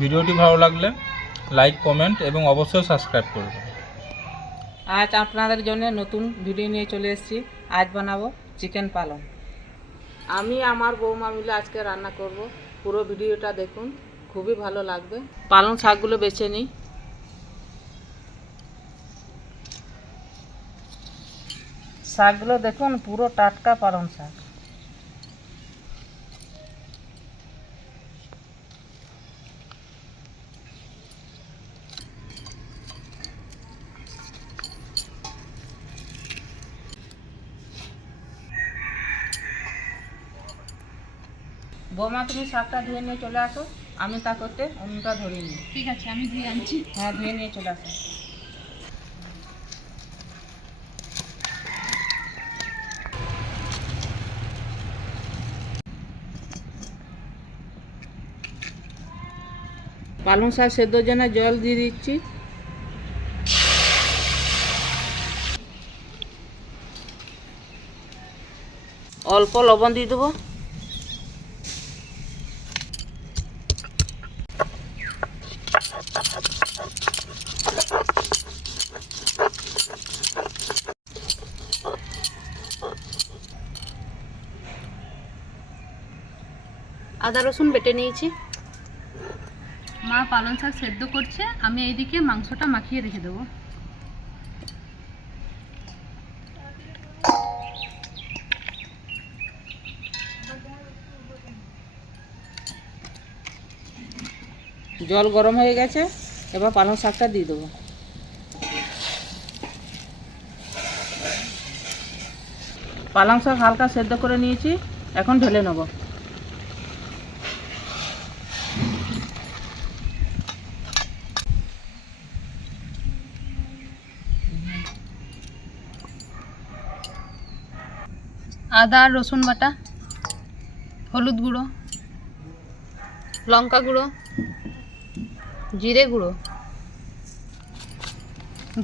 ভিডিওটি ভালো লাগলে লাইক, কমেন্ট এবং অবশ্যই সাবস্ক্রাইব করবেন। আজ আপনাদের জন্য নতুন ভিডিও নিয়ে চলে এসেছি। আজ বানাবো চিকেন পালং। আমি আমার বৌমা মিলে আজকে রান্না করব। পুরো ভিডিওটা দেখুন, খুবই ভালো লাগবে। পালং শাকগুলো বেছে নিই। শাকগুলো দেখুন, পুরো টাটকা পালং শাক। বৌমা, তুমি শাকটা ধুয়ে নিয়ে চলে আসো, আমি তা করতে অন্যটা ধরিয়ে নিই। ঠিক আছে, আমি ধুয়ে আনছি। হ্যাঁ, ধুয়ে নিয়ে চলে আসো। পালং শাক সেদ্ধর জন্য জল দিয়ে দিচ্ছি। অল্প লবণ দিয়ে দেবো। আদা রসুন বেটে নিয়েছি। মা পালং শাক সেদ্ধ করছে, আমি এইদিকে মাংসটা মাখিয়ে রেখে দেবো। জল গরম হয়ে গেছে, এবার পালং শাকটা দিয়ে দেবো। পালং শাক হালকা সেদ্ধ করে নিয়েছি, এখন ঢেলে নেব। আদা আর রসুন বাটা, হলুদ গুঁড়ো, লঙ্কা গুঁড়ো, জিরে গুঁড়ো,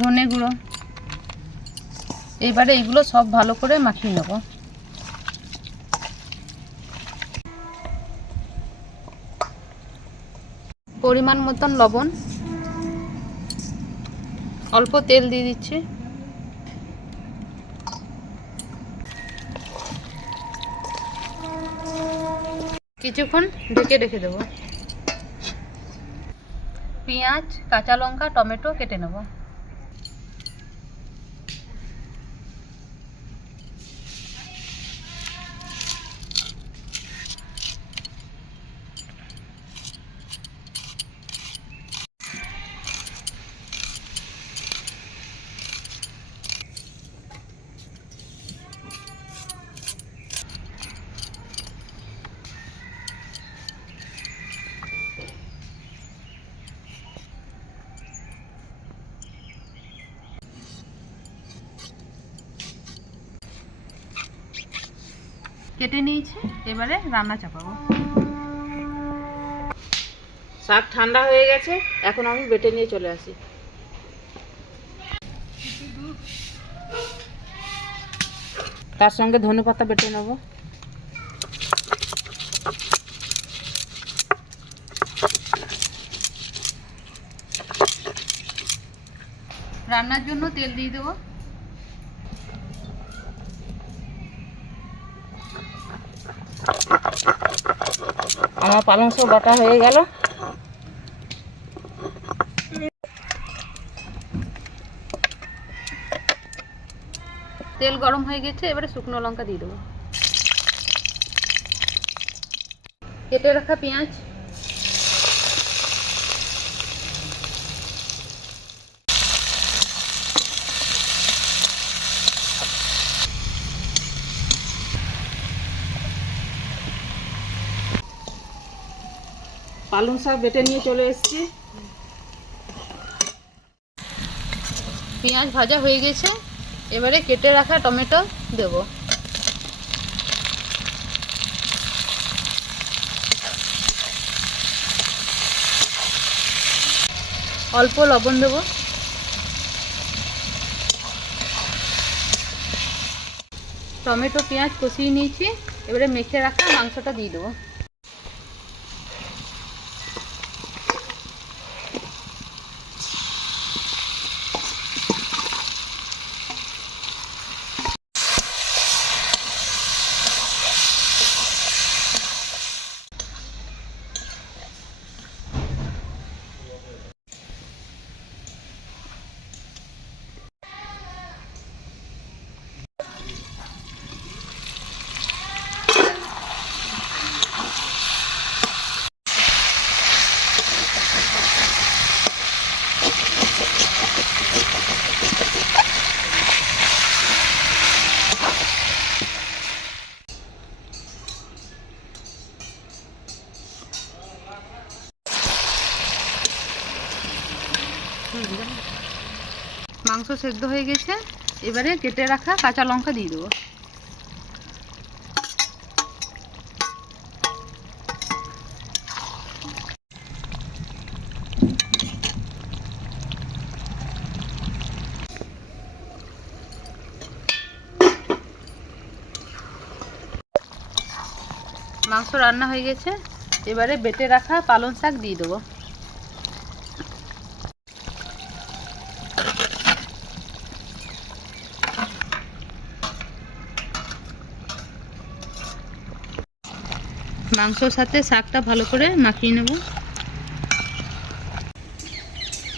ধনে গুঁড়ো। এইবারে এইগুলো সব ভালো করে মাখিয়ে নেব। পরিমাণ মতন লবণ, অল্প তেল দিয়ে দিচ্ছি। কিছুক্ষণ ঢেকে রেখে দেবো। পেঁয়াজ, কাঁচা লঙ্কা, টমেটো কেটে নেব। কেটে নিয়েছি, এবারে রান্না চাপাবো। শাক ঠান্ডা হয়ে গেছে, এখন আমি বেটে নিয়ে চলে আসি। তার সঙ্গে ধনেপাতা বেটে নেব। রান্নার জন্য তেল দিয়ে দেবো। আমার পালং শাক বাটা হয়ে গেল। তেল গরম হয়ে গেছে, এবারে শুকনো লঙ্কা দিয়ে দেবো। কেটে রাখা পেঁয়াজ, পালং শাক বেটে নিয়ে চলে এসেছি। পেঁয়াজ ভাজা হয়ে গেছে, এবারে কেটে রাখা টমেটো দেব। অল্প লবণ দেবো। টমেটো পেঁয়াজ কষিয়ে নিয়েছি, এবারে মেখে রাখা মাংসটা দিয়ে দেবো। মাংস সেদ্ধ হয়ে গেছে, এবারে কেটে রাখা কাঁচা লঙ্কা দিয়ে দেবো। মাংস রান্না হয়ে গেছে, এবারে বেটে রাখা পালং শাক দিয়ে দেবো। মাংসর সাথে শাকটা ভালো করে মাখিয়ে নেব।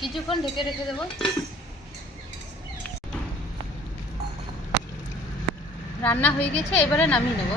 কিছুক্ষণ ঢেকে রেখে দেবো। রান্না হয়ে গেছে, এবারে নামিয়ে নেব।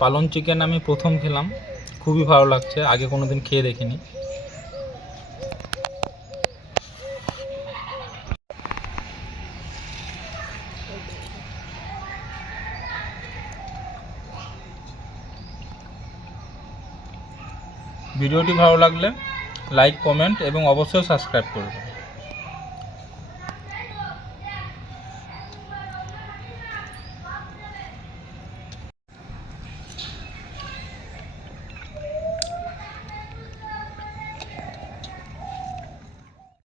পালং চিকেন আমি প্রথম খেলাম, খুবই ভালো লাগছে, আগে কোনোদিন খেয়ে দেখিনি। ভিডিওটি ভালো লাগলে লাইক, কমেন্ট এবং অবশ্যই সাবস্ক্রাইব করবেন।